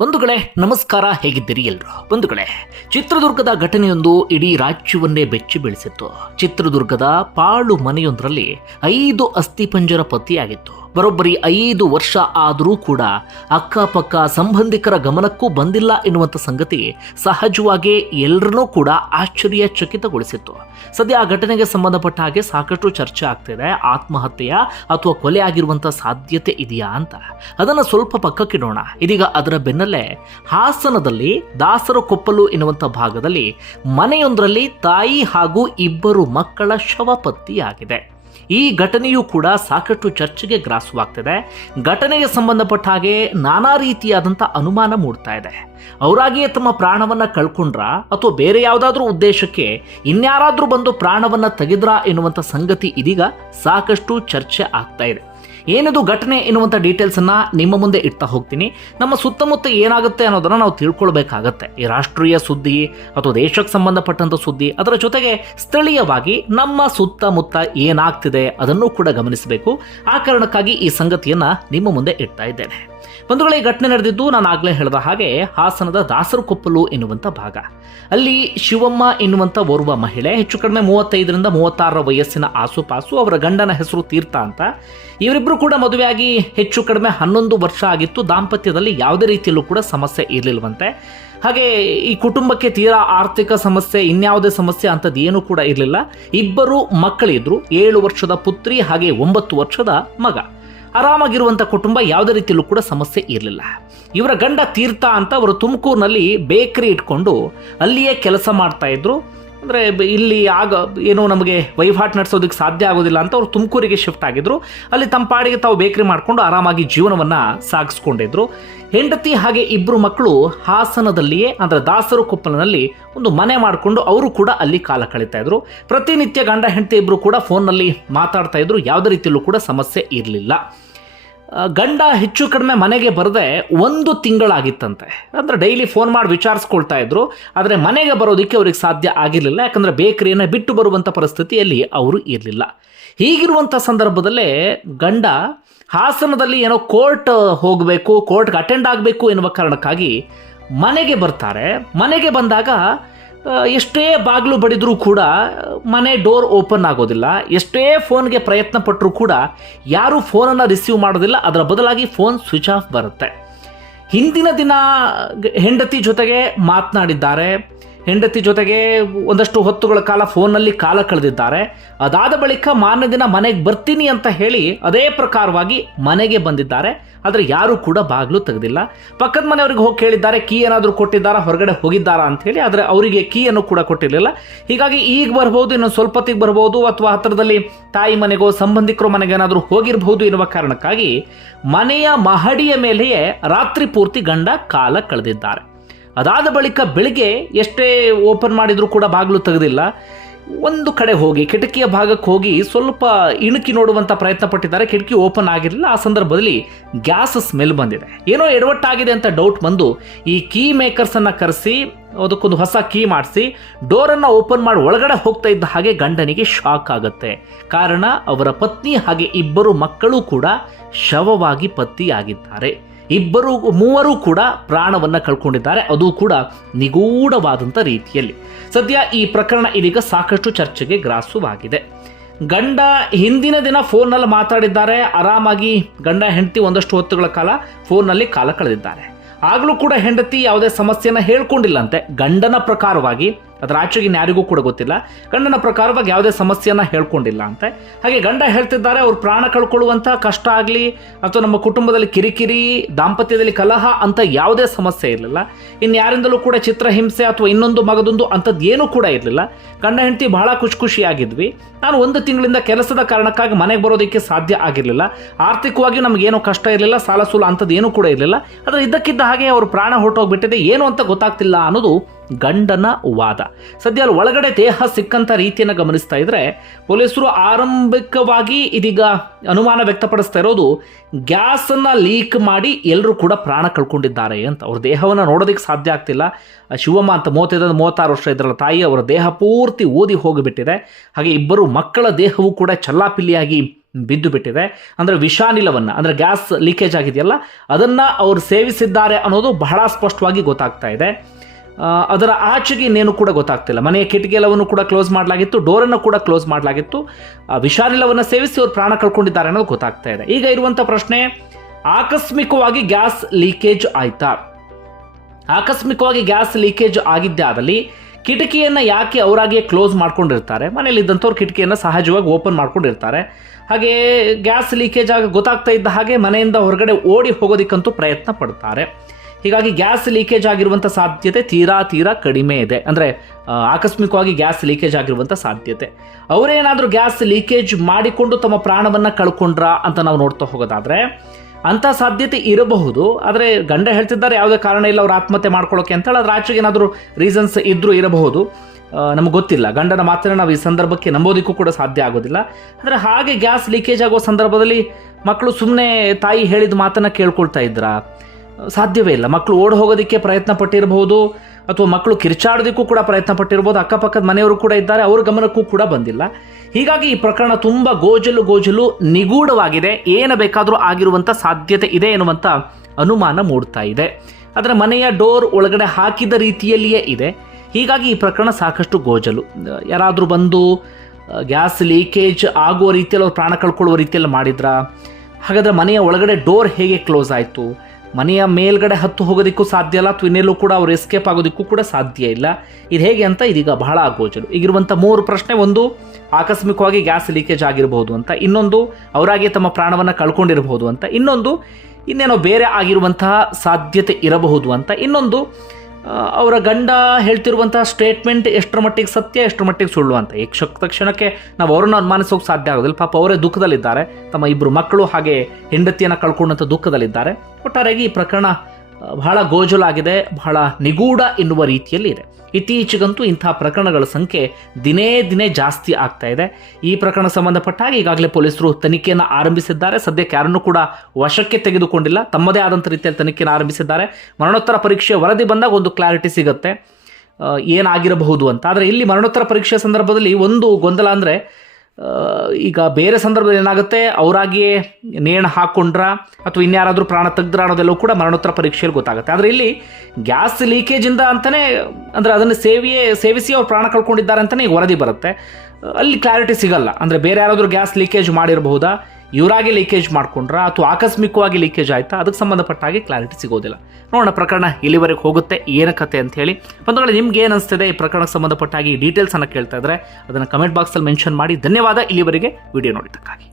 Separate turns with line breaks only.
ಬಂಧುಗಳೇ, ನಮಸ್ಕಾರ, ಹೇಗಿದ್ದೀರಿ ಎಲ್ರು? ಬಂಧುಗಳೇ, ಚಿತ್ರದುರ್ಗದ ಘಟನೆಯೊಂದು ಇಡೀ ರಾಜ್ಯವನ್ನೇ ಬೆಚ್ಚಿ ಬೀಳಿಸಿತ್ತು. ಚಿತ್ರದುರ್ಗದ ಪಾಳು ಮನೆಯೊಂದರಲ್ಲಿ ಐದು ಅಸ್ಥಿಪಂಜರ ಪತ್ತೆಯಾಗಿತ್ತು ಬರೋಬ್ಬರಿ ಐದು ವರ್ಷ ಆದರೂ ಕೂಡ ಅಕ್ಕಪಕ್ಕ ಸಂಬಂಧಿಕರ ಗಮನಕ್ಕೂ ಬಂದಿಲ್ಲ ಎನ್ನುವಂಥ ಸಂಗತಿ ಸಹಜವಾಗಿ ಎಲ್ಲರನ್ನೂ ಕೂಡ ಆಶ್ಚರ್ಯ ಚಕಿತಗೊಳಿಸಿತ್ತು ಸದ್ಯ ಆ ಘಟನೆಗೆ ಸಂಬಂಧಪಟ್ಟ ಹಾಗೆ ಸಾಕಷ್ಟು ಚರ್ಚೆ ಆಗ್ತಿದೆ ಆತ್ಮಹತ್ಯೆಯ ಅಥವಾ ಕೊಲೆ ಆಗಿರುವಂಥ ಸಾಧ್ಯತೆ ಇದೆಯಾ ಅಂತ. ಅದನ್ನು ಸ್ವಲ್ಪ ಪಕ್ಕಕ್ಕಿಡೋಣ ಇದೀಗ ಅದರ ಬೆನ್ನಲ್ಲೇ ಹಾಸನದಲ್ಲಿ ದಾಸರ ಕೊಪ್ಪಲು ಎನ್ನುವಂಥ ಭಾಗದಲ್ಲಿ ಮನೆಯೊಂದರಲ್ಲಿ ತಾಯಿ ಹಾಗೂ ಇಬ್ಬರು ಮಕ್ಕಳ ಶವ ಈ ಘಟನೆಯೂ ಕೂಡ ಸಾಕಷ್ಟು ಚರ್ಚೆಗೆ ಗ್ರಾಸವಾಗ್ತಿದೆ. ಘಟನೆಗೆ ಸಂಬಂಧಪಟ್ಟ ಹಾಗೆ ನಾನಾ ರೀತಿಯಾದಂಥ ಅನುಮಾನ ಮೂಡ್ತಾ ಇದೆ. ಅವರಾಗಿಯೇ ತಮ್ಮ ಪ್ರಾಣವನ್ನು ಕಳ್ಕೊಂಡ್ರ? ಅಥವಾ ಬೇರೆ ಯಾವುದಾದ್ರೂ ಉದ್ದೇಶಕ್ಕೆ ಇನ್ಯಾರಾದರೂ ಬಂದು ಪ್ರಾಣವನ್ನು ತೆಗೆದ್ರಾ ಎನ್ನುವಂಥ ಸಂಗತಿ ಇದೀಗ ಸಾಕಷ್ಟು ಚರ್ಚೆ ಆಗ್ತಾ ಇದೆ. ಏನಿದು ಘಟನೆ ಎನ್ನುವಂಥ ಡೀಟೇಲ್ಸನ್ನು ನಿಮ್ಮ ಮುಂದೆ ಇಡ್ತಾ ಹೋಗ್ತೀನಿ. ನಮ್ಮ ಸುತ್ತಮುತ್ತ ಏನಾಗುತ್ತೆ ಅನ್ನೋದನ್ನು ನಾವು ತಿಳ್ಕೊಳ್ಬೇಕಾಗತ್ತೆ. ಈ ರಾಷ್ಟ್ರೀಯ ಸುದ್ದಿ ಅಥವಾ ದೇಶಕ್ಕೆ ಸಂಬಂಧಪಟ್ಟಂಥ ಸುದ್ದಿ, ಅದರ ಜೊತೆಗೆ ಸ್ಥಳೀಯವಾಗಿ ನಮ್ಮ ಸುತ್ತಮುತ್ತ ಏನಾಗ್ತಿದೆ ಅದನ್ನು ಕೂಡ ಗಮನಿಸಬೇಕು. ಆ ಕಾರಣಕ್ಕಾಗಿ ಈ ಸಂಗತಿಯನ್ನು ನಿಮ್ಮ ಮುಂದೆ ಇಡ್ತಾ ಇದ್ದೇನೆ. ಬಂಧುಗಳೇ, ಈ ಘಟನೆ ನಡೆದಿದ್ದು ನಾನು ಆಗಲೇ ಹೇಳಿದ ಹಾಗೆ ಹಾಸನದ ದಾಸರಕೊಪ್ಪಲು ಎನ್ನುವಂಥ ಭಾಗ. ಅಲ್ಲಿ ಶಿವಮ್ಮ ಎನ್ನುವಂಥ ಓರ್ವ ಮಹಿಳೆ, ಹೆಚ್ಚು ಕಡಿಮೆ ಮೂವತ್ತೈದರಿಂದ ಮೂವತ್ತಾರರ ವಯಸ್ಸಿನ ಆಸುಪಾಸು, ಅವರ ಗಂಡನ ಹೆಸರು ತೀರ್ಥ ಅಂತ. ಇವರಿಬ್ಬರು ಕೂಡ ಮದುವೆಯಾಗಿ ಹೆಚ್ಚು ಕಡಿಮೆ ಹನ್ನೊಂದು ವರ್ಷ ಆಗಿತ್ತು. ದಾಂಪತ್ಯದಲ್ಲಿ ಯಾವುದೇ ರೀತಿಯಲ್ಲೂ ಕೂಡ ಸಮಸ್ಯೆ ಇರಲಿಲ್ವಂತೆ. ಹಾಗೆ ಈ ಕುಟುಂಬಕ್ಕೆ ತೀರಾ ಆರ್ಥಿಕ ಸಮಸ್ಯೆ, ಇನ್ಯಾವುದೇ ಸಮಸ್ಯೆ ಅಂಥದ್ದು ಏನೂ ಕೂಡ ಇರಲಿಲ್ಲ. ಇಬ್ಬರು ಮಕ್ಕಳಿದ್ರು, ಏಳು ವರ್ಷದ ಪುತ್ರಿ ಹಾಗೆ ಒಂಬತ್ತು ವರ್ಷದ ಮಗ. ಆರಾಮಾಗಿರುವಂಥ ಕುಟುಂಬ ಯಾವುದೇ ರೀತಿಯಲ್ಲೂ ಕೂಡ ಸಮಸ್ಯೆ ಇರಲಿಲ್ಲ. ಇವರ ಗಂಡ ತೀರ್ಥ ಅಂತ ಅವರು ತುಮಕೂರಿನಲ್ಲಿ ಬೇಕರಿ ಇಟ್ಕೊಂಡು ಅಲ್ಲಿಯೇ ಕೆಲಸ ಮಾಡ್ತಾ ಇದ್ರು. ಅಂದರೆ ಇಲ್ಲಿ ಆಗ ಏನೋ ನಮಗೆ ವಹಿವಾಟು ನಡೆಸೋದಕ್ಕೆ ಸಾಧ್ಯ ಆಗೋದಿಲ್ಲ ಅಂತ ಅವರು ತುಮಕೂರಿಗೆ ಶಿಫ್ಟ್ ಆಗಿದ್ರು. ಅಲ್ಲಿ ತಮ್ಮ ಪಾಡಿಗೆ ತಾವು ಬೇಕರಿ ಮಾಡಿಕೊಂಡು ಆರಾಮಾಗಿ ಜೀವನವನ್ನು ಸಾಗಿಸ್ಕೊಂಡಿದ್ರು. ಹೆಂಡತಿ ಹಾಗೆ ಇಬ್ಬರು ಮಕ್ಕಳು ಹಾಸನದಲ್ಲಿಯೇ, ಅಂದರೆ ದಾಸರು ಕೊಪ್ಪಲಿನಲ್ಲಿ ಒಂದು ಮನೆ ಮಾಡಿಕೊಂಡು ಅವರು ಕೂಡ ಅಲ್ಲಿ ಕಾಲ ಕಳೀತಾ ಇದ್ರು. ಪ್ರತಿನಿತ್ಯ ಗಂಡ ಹೆಂಡತಿ ಇಬ್ಬರು ಕೂಡ ಫೋನ್ನಲ್ಲಿ ಮಾತಾಡ್ತಾ ಇದ್ರು. ಯಾವುದೇ ರೀತಿಯಲ್ಲೂ ಕೂಡ ಸಮಸ್ಯೆ ಇರಲಿಲ್ಲ. ಗಂಡ ಹೆಚ್ಚು ಕಡಿಮೆ ಮನೆಗೆ ಬರದೆ ಒಂದು ತಿಂಗಳಾಗಿತ್ತಂತೆ. ಅಂದರೆ ಡೈಲಿ ಫೋನ್ ಮಾಡಿ ವಿಚಾರಿಸ್ಕೊಳ್ತಾ ಇದ್ರು. ಆದರೆ ಮನೆಗೆ ಬರೋದಕ್ಕೆ ಅವ್ರಿಗೆ ಸಾಧ್ಯ ಆಗಿರಲಿಲ್ಲ. ಯಾಕಂದರೆ ಬೇಕರಿಯನ್ನು ಬಿಟ್ಟು ಬರುವಂಥ ಪರಿಸ್ಥಿತಿಯಲ್ಲಿ ಅವರು ಇರಲಿಲ್ಲ. ಹೀಗಿರುವಂಥ ಸಂದರ್ಭದಲ್ಲೇ ಗಂಡ ಹಾಸನದಲ್ಲಿ ಏನೋ ಕೋರ್ಟ್ ಹೋಗಬೇಕು, ಕೋರ್ಟ್ಗೆ ಅಟೆಂಡ್ ಆಗಬೇಕು ಎನ್ನುವ ಕಾರಣಕ್ಕಾಗಿ ಮನೆಗೆ ಬರ್ತಾರೆ. ಮನೆಗೆ ಬಂದಾಗ ಎಷ್ಟೇ ಬಾಗಿಲು ಬಡಿದ್ರೂ ಕೂಡ, ಮನೆ ಡೋರ್ ಓಪನ್ ಆಗೋದಿಲ್ಲ. ಎಷ್ಟೇ ಫೋನ್ಗೆ ಪ್ರಯತ್ನ ಪಟ್ಟರೂ ಕೂಡ, ಯಾರೂ ಫೋನನ್ನು ರಿಸೀವ್ ಮಾಡೋದಿಲ್ಲ. ಅದರ ಬದಲಾಗಿ ಫೋನ್ ಸ್ವಿಚ್ ಆಫ್ ಬರುತ್ತೆ. ಹಿಂದಿನ ದಿನ ಹೆಂಡತಿ ಜೊತೆಗೆ ಮಾತನಾಡಿದ್ದಾರೆ. ಹೆಂಡತಿ ಜೊತೆಗೆ ಒಂದಷ್ಟು ಹೊತ್ತುಗಳ ಕಾಲ ಫೋನ್ನಲ್ಲಿ ಕಾಲ ಕಳೆದಿದ್ದಾರೆ. ಅದಾದ ಬಳಿಕ ಮಾರನೇ ದಿನ ಮನೆಗೆ ಬರ್ತೀನಿ ಅಂತ ಹೇಳಿ ಅದೇ ಪ್ರಕಾರವಾಗಿ ಮನೆಗೆ ಬಂದಿದ್ದಾರೆ. ಆದರೆ ಯಾರೂ ಕೂಡ ಬಾಗಿಲು ತೆಗೆದಿಲ್ಲ. ಪಕ್ಕದ ಮನೆಯವ್ರಿಗೆ ಹೋಗಿ ಕೇಳಿದ್ದಾರೆ, ಕೀ ಏನಾದರೂ ಕೊಟ್ಟಿದ್ದಾರಾ, ಹೊರಗಡೆ ಹೋಗಿದ್ದಾರಾ ಅಂತ ಹೇಳಿ, ಆದರೆ ಅವರಿಗೆ ಕೀಯನ್ನು ಕೂಡ ಕೊಟ್ಟಿರಲಿಲ್ಲ. ಹೀಗಾಗಿ ಈಗ ಬರ್ಬೋದು, ಇನ್ನೊಂದು ಸ್ವಲ್ಪ ಹೊತ್ತಿಗೆ ಬರ್ಬೋದು, ಅಥವಾ ಹತ್ತಿರದಲ್ಲಿ ತಾಯಿ ಮನೆಗೋ, ಸಂಬಂಧಿಕರ ಮನೆಗೆ ಏನಾದರೂ ಹೋಗಿರಬಹುದು ಎನ್ನುವ ಕಾರಣಕ್ಕಾಗಿ ಮನೆಯ ಮಹಡಿಯ ಮೇಲೆಯೇ ರಾತ್ರಿ ಪೂರ್ತಿ ಗಂಡ ಕಾಲ ಕಳೆದಿದ್ದಾರೆ. ಅದಾದ ಬಳಿಕ ಬೆಳಿಗ್ಗೆ ಎಷ್ಟೇ ಓಪನ್ ಮಾಡಿದರೂ ಕೂಡ ಬಾಗಿಲು ತೆಗೆದಿಲ್ಲ. ಒಂದು ಕಡೆ ಹೋಗಿ, ಕಿಟಕಿಯ ಭಾಗಕ್ಕೆ ಹೋಗಿ ಸ್ವಲ್ಪ ಇಣುಕಿ ನೋಡುವಂಥ ಪ್ರಯತ್ನ ಪಟ್ಟಿದ್ದಾರೆ. ಕಿಟಕಿ ಓಪನ್ ಆಗಿರಲಿಲ್ಲ. ಆ ಸಂದರ್ಭದಲ್ಲಿ ಗ್ಯಾಸ್ ಸ್ಮೆಲ್ ಬಂದಿದೆ. ಏನೋ ಎಡವಟ್ಟಾಗಿದೆ ಅಂತ ಡೌಟ್ ಬಂದು ಈ ಕೀ ಮೇಕರ್ಸನ್ನು ಕರೆಸಿ, ಅದಕ್ಕೊಂದು ಹೊಸ ಕೀ ಮಾಡಿಸಿ ಡೋರನ್ನು ಓಪನ್ ಮಾಡಿ ಒಳಗಡೆ ಹೋಗ್ತಾ ಇದ್ದ ಹಾಗೆ ಗಂಡನಿಗೆ ಶಾಕ್ ಆಗುತ್ತೆ. ಕಾರಣ ಅವರ ಪತ್ನಿ ಹಾಗೆ ಇಬ್ಬರು ಮಕ್ಕಳು ಕೂಡ ಶವವಾಗಿ ಪತ್ತೆಯಾಗಿದ್ದಾರೆ ಇಬ್ಬರು, ಮೂವರು ಕೂಡ ಪ್ರಾಣವನ್ನ ಕಳ್ಕೊಂಡಿದ್ದಾರೆ. ಅದು ಕೂಡ ನಿಗೂಢವಾದಂಥ ರೀತಿಯಲ್ಲಿ. ಸದ್ಯ ಈ ಪ್ರಕರಣ ಇದೀಗ ಸಾಕಷ್ಟು ಚರ್ಚೆಗೆ ಗ್ರಾಸವಾಗಿದೆ. ಗಂಡ ಹಿಂದಿನ ದಿನ ಫೋನ್ನಲ್ಲಿ ಮಾತಾಡಿದ್ದಾರೆ. ಆರಾಮಾಗಿ ಗಂಡ ಹೆಂಡತಿ ಒಂದಷ್ಟು ಹೊತ್ತುಗಳ ಕಾಲ ಫೋನ್ನಲ್ಲಿ ಕಾಲ ಕಳೆದಿದ್ದಾರೆ. ಆಗಲೂ ಕೂಡ ಹೆಂಡತಿ ಯಾವುದೇ ಸಮಸ್ಯೆಯನ್ನು ಹೇಳ್ಕೊಂಡಿಲ್ಲಂತೆ. ಗಂಡನ ಪ್ರಕಾರವಾಗಿ ಅದರ ಆಚೆಗೆ ಯಾರಿಗೂ ಕೂಡ ಗೊತ್ತಿಲ್ಲ. ಗಂಡನ ಪ್ರಕಾರವಾಗಿ ಯಾವುದೇ ಸಮಸ್ಯೆಯನ್ನು ಹೇಳ್ಕೊಂಡಿಲ್ಲ ಅಂತೆ. ಹಾಗೆ ಗಂಡ ಹೇಳ್ತಿದ್ದಾರೆ, ಅವ್ರು ಪ್ರಾಣ ಕಳ್ಕೊಳ್ಳುವಂಥ ಕಷ್ಟ ಆಗಲಿ, ಅಥವಾ ನಮ್ಮ ಕುಟುಂಬದಲ್ಲಿ ಕಿರಿಕಿರಿ, ದಾಂಪತ್ಯದಲ್ಲಿ ಕಲಹ ಅಂತ ಯಾವುದೇ ಸಮಸ್ಯೆ ಇರಲಿಲ್ಲ. ಇನ್ಯಾರಿಂದಲೂ ಕೂಡ ಚಿತ್ರಹಿಂಸೆ ಅಥವಾ ಇನ್ನೊಂದು ಮಗದೊಂದು ಅಂಥದ್ದು ಏನೂ ಕೂಡ ಇರಲಿಲ್ಲ. ಗಂಡ ಹೆಂಡತಿ ಬಹಳ ಖುಷಿ ಖುಷಿಯಾಗಿದ್ವಿ. ನಾನು ಒಂದು ತಿಂಗಳಿಂದ ಕೆಲಸದ ಕಾರಣಕ್ಕಾಗಿ ಮನೆಗೆ ಬರೋದಕ್ಕೆ ಸಾಧ್ಯ ಆಗಿರಲಿಲ್ಲ. ಆರ್ಥಿಕವಾಗಿ ನಮಗೇನು ಕಷ್ಟ ಇರಲಿಲ್ಲ, ಸಾಲ ಸೂಲ ಅಂಥದ್ದು ಏನೂ ಕೂಡ ಇರಲಿಲ್ಲ. ಆದರೆ ಇದ್ದಕ್ಕಿದ್ದ ಹಾಗೆ ಅವರು ಪ್ರಾಣ ಹೊರಟೋಗ್ಬಿಟ್ಟಿದೆ. ಏನು ಅಂತ ಗೊತ್ತಾಗ್ತಿಲ್ಲ ಅನ್ನೋದು ಗಂಡನ ವಾದ. ಸದ್ಯ ಅಲ್ಲಿ ಒಳಗಡೆ ದೇಹ ಸಿಕ್ಕಂತ ರೀತಿಯನ್ನು ಗಮನಿಸ್ತಾ ಇದ್ರೆ ಪೊಲೀಸರು ಆರಂಭಿಕವಾಗಿ ಇದೀಗ ಅನುಮಾನ ವ್ಯಕ್ತಪಡಿಸ್ತಾ ಇರೋದು ಗ್ಯಾಸನ್ನು ಲೀಕ್ ಮಾಡಿ ಎಲ್ಲರೂ ಕೂಡ ಪ್ರಾಣ ಕಳ್ಕೊಂಡಿದ್ದಾರೆ ಅಂತ. ಅವ್ರ ದೇಹವನ್ನು ನೋಡೋದಕ್ಕೆ ಸಾಧ್ಯ ಆಗ್ತಿಲ್ಲ. ಶಿವಮ್ಮ ಅಂತ ಮೂವತ್ತೈದು ಮೂವತ್ತಾರು ವರ್ಷ ಇದ್ರಲ್ಲ ತಾಯಿ, ಅವರ ದೇಹ ಪೂರ್ತಿ ಓದಿ ಹೋಗಿಬಿಟ್ಟಿದೆ. ಹಾಗೆ ಇಬ್ಬರು ಮಕ್ಕಳ ದೇಹವು ಕೂಡ ಚಲ್ಲಾಪಿಲ್ಲಿಯಾಗಿ ಬಿದ್ದು ಬಿಟ್ಟಿದೆ ಅಂದರೆ ವಿಷಾನಿಲವನ್ನು, ಅಂದರೆ ಗ್ಯಾಸ್ ಲೀಕೇಜ್ ಆಗಿದೆಯಲ್ಲ, ಅದನ್ನು ಅವರು ಸೇವಿಸಿದ್ದಾರೆ ಅನ್ನೋದು ಬಹಳ ಸ್ಪಷ್ಟವಾಗಿ ಗೊತ್ತಾಗ್ತಾ ಇದೆ. ಅದರ ಆಚೆಗೆ ಇನ್ನೇನು ಕೂಡ ಗೊತ್ತಾಗ್ತಿಲ್ಲ. ಮನೆಯ ಎಲ್ಲವನ್ನು ಕೂಡ ಕ್ಲೋಸ್ ಮಾಡಲಾಗಿತ್ತು ಡೋರನ್ನು ಕೂಡ ಕ್ಲೋಸ್ ಮಾಡಲಾಗಿತ್ತು. ವಿಷಾರಿಲವನ್ನು ಸೇವಿಸಿ ಅವರು ಪ್ರಾಣ ಕಳ್ಕೊಂಡಿದ್ದಾರೆ ಅನ್ನೋದು ಗೊತ್ತಾಗ್ತಾ ಇದೆ. ಈಗ ಇರುವಂಥ ಪ್ರಶ್ನೆ, ಆಕಸ್ಮಿಕವಾಗಿ ಗ್ಯಾಸ್ ಲೀಕೇಜ್ ಆಯ್ತಾ? ಆಕಸ್ಮಿಕವಾಗಿ ಗ್ಯಾಸ್ ಲೀಕೇಜ್ ಆಗಿದ್ದೇ ಆದಲ್ಲಿ ಕಿಟಕಿಯನ್ನು ಯಾಕೆ ಅವರಾಗಿಯೇ ಕ್ಲೋಸ್ ಮಾಡ್ಕೊಂಡಿರ್ತಾರೆ? ಮನೇಲಿ ಇದ್ದಂಥವ್ರು ಕಿಟಕಿಯನ್ನು ಸಹಜವಾಗಿ ಓಪನ್ ಮಾಡ್ಕೊಂಡಿರ್ತಾರೆ. ಹಾಗೆ ಗ್ಯಾಸ್ ಲೀಕೇಜ್ ಆಗ ಗೊತ್ತಾಗ್ತಾ ಇದ್ದ ಹಾಗೆ ಮನೆಯಿಂದ ಹೊರಗಡೆ ಓಡಿ ಹೋಗೋದಕ್ಕಂತೂ ಪ್ರಯತ್ನ ಪಡ್ತಾರೆ. ಹೀಗಾಗಿ ಗ್ಯಾಸ್ ಲೀಕೇಜ್ ಆಗಿರುವಂಥ ಸಾಧ್ಯತೆ ತೀರಾ ತೀರಾ ಕಡಿಮೆ ಇದೆ. ಅಂದರೆ ಆಕಸ್ಮಿಕವಾಗಿ ಗ್ಯಾಸ್ ಲೀಕೇಜ್ ಆಗಿರುವಂಥ ಸಾಧ್ಯತೆ. ಅವರೇನಾದರೂ ಗ್ಯಾಸ್ ಲೀಕೇಜ್ ಮಾಡಿಕೊಂಡು ತಮ್ಮ ಪ್ರಾಣವನ್ನು ಕಳ್ಕೊಂಡ್ರ ಅಂತ ನಾವು ನೋಡ್ತಾ ಹೋಗೋದಾದರೆ, ಅಂಥ ಸಾಧ್ಯತೆ ಇರಬಹುದು, ಆದರೆ ಗಂಡ ಹೇಳ್ತಿದ್ದಾರೆ, ಯಾವುದೇ ಕಾರಣ ಇಲ್ಲ ಅವ್ರು ಆತ್ಮಹತ್ಯೆ ಮಾಡ್ಕೊಳ್ಳೋಕೆ ಅಂತ ಹೇಳಿ ಅದ್ರ ಆಚೆಗೆ ಏನಾದರೂ ರೀಸನ್ಸ್ ಇದ್ದರೂ ಇರಬಹುದು. ನಮಗೆ ಗೊತ್ತಿಲ್ಲ. ಗಂಡನ ಮಾತ್ರ ನಾವು ಈ ಸಂದರ್ಭಕ್ಕೆ ನಂಬೋದಕ್ಕೂ ಕೂಡ ಸಾಧ್ಯ ಆಗೋದಿಲ್ಲ. ಅಂದರೆ ಹಾಗೆ ಗ್ಯಾಸ್ ಲೀಕೇಜ್ ಆಗೋ ಸಂದರ್ಭದಲ್ಲಿ ಮಕ್ಕಳು ಸುಮ್ಮನೆ ತಾಯಿ ಹೇಳಿದ ಮಾತನ್ನು ಕೇಳ್ಕೊಳ್ತಾ ಇದ್ರಾ? ಸಾಧ್ಯವೇ ಇಲ್ಲ. ಮಕ್ಕಳು ಓಡ್ ಹೋಗೋದಕ್ಕೆ ಪ್ರಯತ್ನ ಪಟ್ಟಿರಬಹುದು, ಅಥವಾ ಮಕ್ಕಳು ಕಿರ್ಚಾಡೋದಕ್ಕೂ ಕೂಡ ಪ್ರಯತ್ನ ಪಟ್ಟಿರ್ಬೋದು ಅಕ್ಕಪಕ್ಕದ ಮನೆಯವರು ಕೂಡ ಇದ್ದಾರೆ, ಅವ್ರ ಗಮನಕ್ಕೂ ಕೂಡ ಬಂದಿಲ್ಲ. ಹೀಗಾಗಿ ಈ ಪ್ರಕರಣ ತುಂಬ ಗೋಜಲು ಗೋಜಲು ನಿಗೂಢವಾಗಿದೆ, ಏನು ಬೇಕಾದರೂ ಆಗಿರುವಂಥ ಸಾಧ್ಯತೆ ಇದೆ ಎನ್ನುವಂಥ ಅನುಮಾನ ಮೂಡ್ತಾ ಇದೆ. ಅದರ ಮನೆಯ ಡೋರ್ ಒಳಗಡೆ ಹಾಕಿದ ರೀತಿಯಲ್ಲಿಯೇ ಇದೆ. ಹೀಗಾಗಿ ಈ ಪ್ರಕರಣ ಸಾಕಷ್ಟು ಗೋಜಲು. ಯಾರಾದರೂ ಬಂದು ಗ್ಯಾಸ್ ಲೀಕೇಜ್ ಆಗುವ ರೀತಿಯಲ್ಲಿ ಅವ್ರು ಪ್ರಾಣ ಕಳ್ಕೊಳ್ಳುವ ರೀತಿಯಲ್ಲಿ ಮಾಡಿದ್ರಾ? ಹಾಗಾದರೆ ಮನೆಯ ಒಳಗಡೆ ಡೋರ್ ಹೇಗೆ ಕ್ಲೋಸ್ ಆಯಿತು? ಮನೆಯ ಮೇಲ್ಗಡೆ ಹತ್ತು ಹೋಗೋದಕ್ಕೂ ಸಾಧ್ಯ ಇಲ್ಲ ಅಥವಾ ಇನ್ನೆಲ್ಲೂ ಕೂಡ ಅವ್ರು ಎಸ್ಕೇಪ್ ಆಗೋದಕ್ಕೂ ಕೂಡ ಸಾಧ್ಯ ಇಲ್ಲ. ಇದು ಹೇಗೆ ಅಂತ ಇದೀಗ ಬಹಳ ಗೋಚರು. ಈಗಿರುವಂಥ ಮೂರು ಪ್ರಶ್ನೆ, ಒಂದು, ಆಕಸ್ಮಿಕವಾಗಿ ಗ್ಯಾಸ್ ಲೀಕೇಜ್ ಆಗಿರಬಹುದು ಅಂತ. ಇನ್ನೊಂದು ಅವರಾಗಿ ತಮ್ಮ ಪ್ರಾಣವನ್ನು ಕಳ್ಕೊಂಡಿರಬಹುದು ಅಂತ. ಇನ್ನೊಂದು, ಇನ್ನೇನೋ ಬೇರೆ ಆಗಿರುವಂತಹ ಸಾಧ್ಯತೆ ಇರಬಹುದು ಅಂತ. ಇನ್ನೊಂದು ಅವರ ಗಂಡ ಹೇಳ್ತಿರುವಂತಹ ಸ್ಟೇಟ್ಮೆಂಟ್ ಎಷ್ಟರ ಮಟ್ಟಿಗೆ ಸತ್ಯ, ಎಷ್ಟರ ಮಟ್ಟಿಗೆ ಸುಳ್ಳು ಅಂತ. ಈಗ ತಕ್ಷಣಕ್ಕೆ ನಾವು ಅವರನ್ನು ಅನುಮಾನಿಸೋಕೆ ಸಾಧ್ಯ ಆಗೋದಿಲ್ಲ. ಪಾಪ ಅವರೇ ದುಃಖದಲ್ಲಿದ್ದಾರೆ. ತಮ್ಮ ಇಬ್ಬರು ಮಕ್ಕಳು ಹಾಗೆ ಹೆಂಡತಿಯನ್ನು ಕಳ್ಕೊಂಡಂಥ ದುಃಖದಲ್ಲಿದ್ದಾರೆ. ಒಟ್ಟಾರೆಯಾಗಿ ಈ ಪ್ರಕರಣ ಬಹಳ ಗೋಜಲಾಗಿದೆ, ಬಹಳ ನಿಗೂಢ ಎನ್ನುವ ರೀತಿಯಲ್ಲಿ ಇದೆ ಇತ್ತೀಚೆಗಂತೂ ಇಂಥ ಪ್ರಕರಣಗಳ ಸಂಖ್ಯೆ ದಿನೇ ದಿನೇ ಜಾಸ್ತಿ ಆಗ್ತಾ ಇದೆ. ಈ ಪ್ರಕರಣ ಸಂಬಂಧಪಟ್ಟ ಈಗಾಗಲೇ ಪೊಲೀಸರು ತನಿಖೆಯನ್ನು ಆರಂಭಿಸಿದ್ದಾರೆ. ಸದ್ಯಕ್ಕೆ ಯಾರನ್ನು ಕೂಡ ವಶಕ್ಕೆ ತೆಗೆದುಕೊಂಡಿಲ್ಲ. ತಮ್ಮದೇ ಆದಂಥ ರೀತಿಯಲ್ಲಿ ತನಿಖೆಯನ್ನು ಆರಂಭಿಸಿದ್ದಾರೆ. ಮರಣೋತ್ತರ ಪರೀಕ್ಷೆ ವರದಿ ಬಂದಾಗ ಒಂದು ಕ್ಲಾರಿಟಿ ಸಿಗುತ್ತೆ. ಏನಾಗಿರಬಹುದು ಅಂತ. ಆದರೆ ಇಲ್ಲಿ ಮರಣೋತ್ತರ ಪರೀಕ್ಷೆ ಸಂದರ್ಭದಲ್ಲಿ ಒಂದು ಗೊಂದಲ ಅಂದರೆ ಈಗ ಬೇರೆ ಸಂದರ್ಭದಲ್ಲಿ ಏನಾಗುತ್ತೆ? ಅವರಾಗಿಯೇ ನೇಣ ಹಾಕ್ಕೊಂಡ್ರ ಅಥವಾ ಇನ್ಯಾರಾದರೂ ಪ್ರಾಣ ತೆಗೆದ್ರ ಅನ್ನೋದೆಲ್ಲವೂ ಕೂಡ ಮರಣೋತ್ತರ ಪರೀಕ್ಷೆಯಲ್ಲಿ ಗೊತ್ತಾಗುತ್ತೆ. ಆದರೆ ಇಲ್ಲಿ ಗ್ಯಾಸ್ ಲೀಕೇಜಿಂದ ಅಂತಲೇ ಅಂದರೆ ಅದನ್ನು ಸೇವಿಯೇ, ಸೇವಿಸಿ ಅವ್ರು ಪ್ರಾಣ ಕಳ್ಕೊಂಡಿದ್ದಾರೆ ಅಂತಲೇ ಈಗ ವರದಿ ಬರುತ್ತೆ. ಅಲ್ಲಿ ಕ್ಲಾರಿಟಿ ಸಿಗಲ್ಲ. ಅಂದರೆ ಬೇರೆ ಯಾರಾದರೂ ಗ್ಯಾಸ್ ಲೀಕೇಜ್ ಮಾಡಿರಬಹುದಾ? ಇವರಾಗೆ ಲೀಕೇಜ್ ಮಾಡ್ಕೊಂಡ್ರ ಅಥವಾ ಆಕಸ್ಮಿಕವಾಗಿ ಲೀಕೇಜ್ ಆಯ್ತಾ? ಅದಕ್ಕೆ ಸಂಬಂಧಪಟ್ಟ ಹಾಗೆ ಕ್ಲಾರಿಟಿ ಸಿಗೋದಿಲ್ಲ. ನೋಡೋಣ ಪ್ರಕರಣ ಇಲ್ಲಿವರೆಗೆ ಹೋಗುತ್ತೆ, ಏನು ಕತೆ ಅಂತ ಹೇಳಿ. ವೇಳೆ ನಿಮ್ಗೆ ಏನು ಅನಿಸ್ತಿದೆ ಈ ಪ್ರಕರಣಕ್ಕೆ ಸಂಬಂಧಪಟ್ಟ ಹಾಗೆ ಡೀಟೇಲ್ಸ್ ಅನ್ನು ಕೇಳ್ತಾ ಇದ್ರೆ ಅದನ್ನು ಕಮೆಂಟ್ ಬಾಕ್ಸಲ್ಲಿ ಮೆನ್ಷನ್ ಮಾಡಿ. ಧನ್ಯವಾದ ಇಲ್ಲಿವರೆಗೆ ವಿಡಿಯೋ ನೋಡಿದ್ದಕ್ಕಾಗಿ.